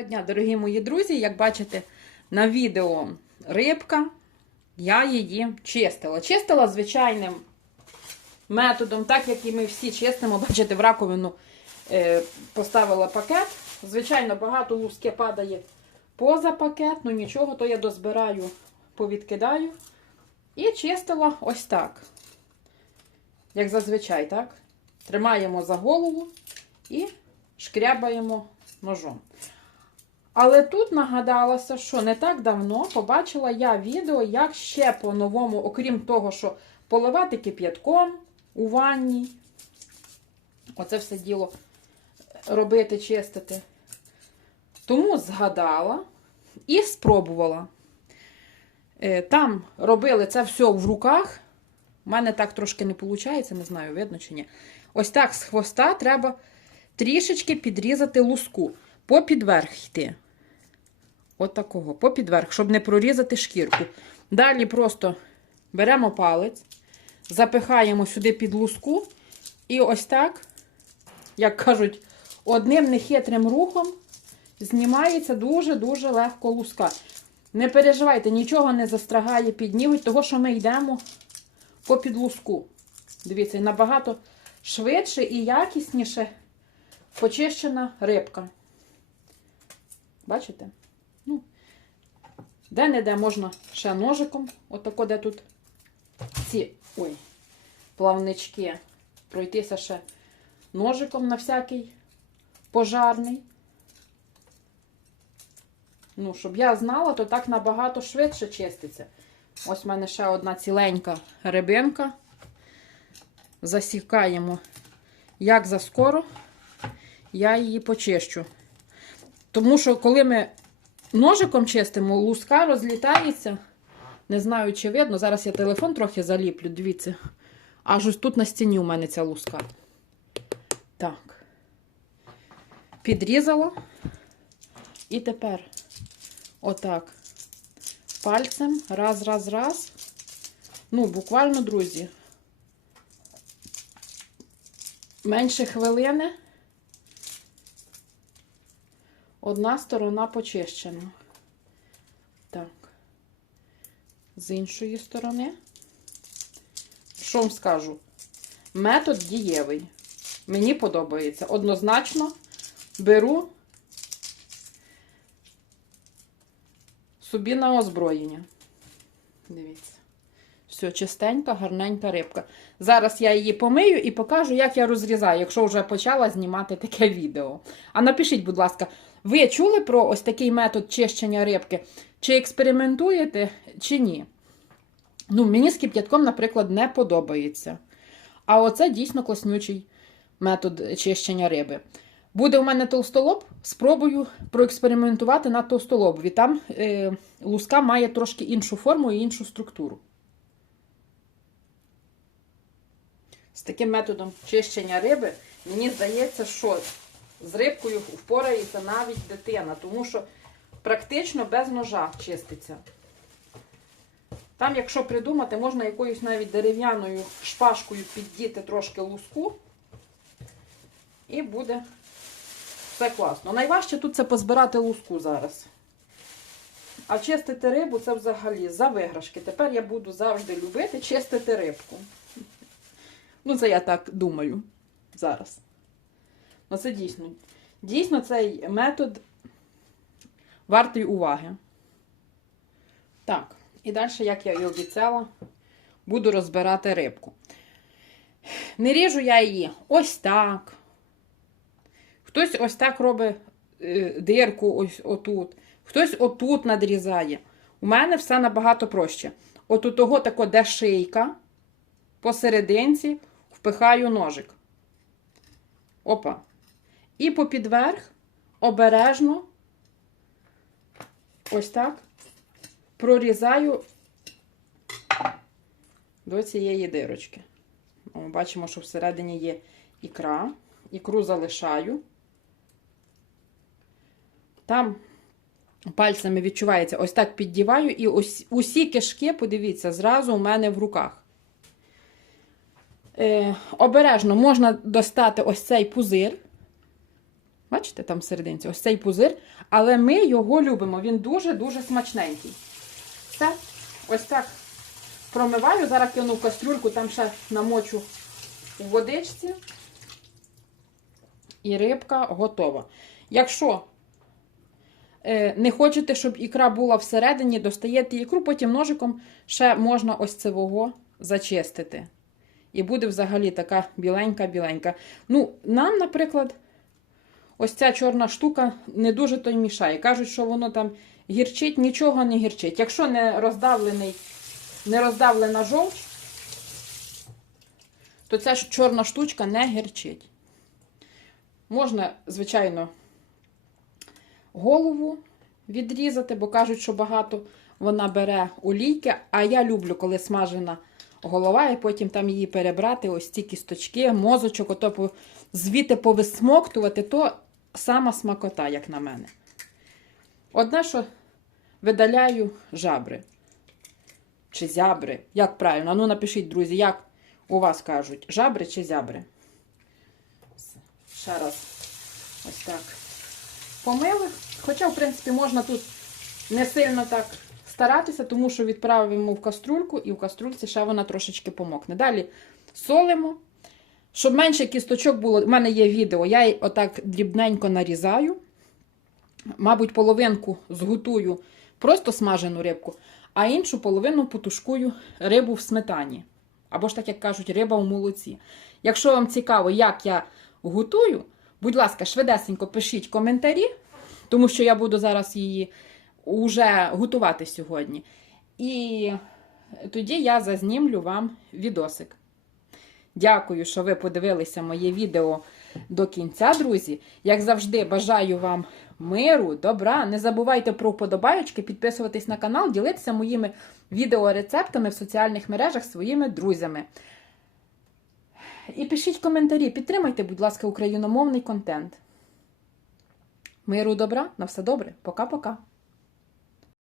Доброго дня, дорогі мої друзі. Як бачите на відео рибка, я її чистила. Чистила звичайним методом, так як і ми всі чистимо. Бачите, в раковину е, поставила пакет. Звичайно, багато луски падає поза пакет, ну нічого, то я дозбираю, повідкидаю. І чистила ось так. Як зазвичай, так? Тримаємо за голову і шкрябаємо ножом. Але тут нагадалося, що не так давно побачила я відео, як ще по-новому, окрім того, що поливати кип'ятком у ванні. Оце все діло робити, чистити. Тому згадала і спробувала. Е, Там робили це все в руках. У мене так трошки не виходить, не знаю, видно чи ні. Ось так з хвоста треба трішечки підрізати луску. Попід верх йти. От такого, попід верх, щоб не прорізати шкірку. Далі просто беремо палець, запихаємо сюди під луску. І ось так, як кажуть, одним нехитрим рухом знімається дуже-дуже легко луска. Не переживайте, нічого не застрагає під ніготь, того що ми йдемо попід луску. Дивіться, набагато швидше і якісніше почищена рибка. Бачите? Ну, Де-не-де можна ще ножиком, отако, де тут ці ой, плавнички, пройтися ще ножиком на всякий пожарний. Ну, щоб я знала, то так набагато швидше чиститься. Ось в мене ще одна ціленька рибинка. Засікаємо, як заскоро я її почищу. Тому що, коли ми ножиком чистимо, луска розлітається. Не знаю, чи видно. Зараз я телефон трохи заліплю, дивіться. Аж ось тут на стіні у мене ця луска. Так. Підрізала. І тепер отак. Пальцем. Раз, раз, раз. Ну, буквально, друзі. Менше хвилини. Одна сторона почищена. Так. З іншої сторони. Що вам скажу? Метод дієвий. Мені подобається. Однозначно беру собі на озброєння. Дивіться. Все, чистенька, гарненька рибка. Зараз я її помию і покажу, як я розрізаю, якщо вже почала знімати таке відео. А напишіть, будь ласка, ви чули про ось такий метод чищення рибки? Чи експериментуєте, чи ні? Ну, мені з кип'ятком, наприклад, не подобається. А оце дійсно класнючий метод чищення риби. Буде у мене толстолоб, спробую проекспериментувати на толстолобові. Там е, луска має трошки іншу форму і іншу структуру. З таким методом чищення риби, мені здається, що з рибкою впорається навіть дитина, тому що практично без ножа чиститься. Там, якщо придумати, можна якоюсь навіть дерев'яною шпажкою піддіти трошки луску, і буде все класно. Найважче тут це позбирати луску зараз. А чистити рибу це взагалі за виграшки. Тепер я буду завжди любити чистити рибку. Ну, це я так думаю зараз. Ну, це дійсно. Дійсно, цей метод вартий уваги. Так, і далі, як я і обіцяла, буду розбирати рибку. Не ріжу я її ось так. Хтось ось так робить е, дирку ось отут. Хтось отут надрізає. У мене все набагато проще. От у того тако, де шийка, посерединці впихаю ножик. Опа. І попідверх обережно, ось так, прорізаю до цієї дирочки. О, бачимо, що всередині є ікра. Ікру залишаю. Там пальцями відчувається, ось так піддіваю, і ось усі кишки, подивіться, зразу у мене в руках. Е, обережно можна достати ось цей пузир. Бачите, там всерединці, ось цей пузир. Але ми його любимо. Він дуже-дуже смачненький. Все, ось так промиваю. Зараз кину в кастрюльку, там ще намочу у водичці. І рибка готова. Якщо е, не хочете, щоб ікра була всередині, достаєте ікру, потім ножиком ще можна ось цевого зачистити. І буде взагалі така біленька-біленька. Ну, нам, наприклад, ось ця чорна штука не дуже то й мішає. Кажуть, що воно там гірчить, нічого не гірчить. Якщо не роздавлений, не роздавлена жовч, то ця чорна штучка не гірчить. Можна, звичайно, голову відрізати, бо кажуть, що багато вона бере олійки, а я люблю, коли смажена голова, і потім там її перебрати, ось ці кісточки, мозочок, ото звідти повисмоктувати, то сама смакота, як на мене. Одне, що видаляю жабри. Чи зябри. Як правильно? Ну, напишіть, друзі, як у вас кажуть, жабри чи зябри? Ще раз ось так помили. Хоча, в принципі, можна тут не сильно так старатися, тому що відправимо в каструльку, і в каструльці ще вона трошечки помокне. Далі солимо. Щоб менше кісточок було, в мене є відео, я її отак дрібненько нарізаю. Мабуть, половинку зготую просто смажену рибку, а іншу половину потушкую рибу в сметані. Або ж так, як кажуть, риба в молоці. Якщо вам цікаво, як я готую, будь ласка, швидесенько пишіть коментарі, тому що я буду зараз її уже готувати сьогодні. І тоді я зазнімлю вам відосик. Дякую, що ви подивилися моє відео до кінця, друзі. Як завжди, бажаю вам миру, добра. Не забувайте про вподобайочки, підписуватись на канал, ділитися моїми відеорецептами в соціальних мережах своїми друзями. І пишіть коментарі, підтримайте, будь ласка, україномовний контент. Миру, добра, на все добре. Пока-пока.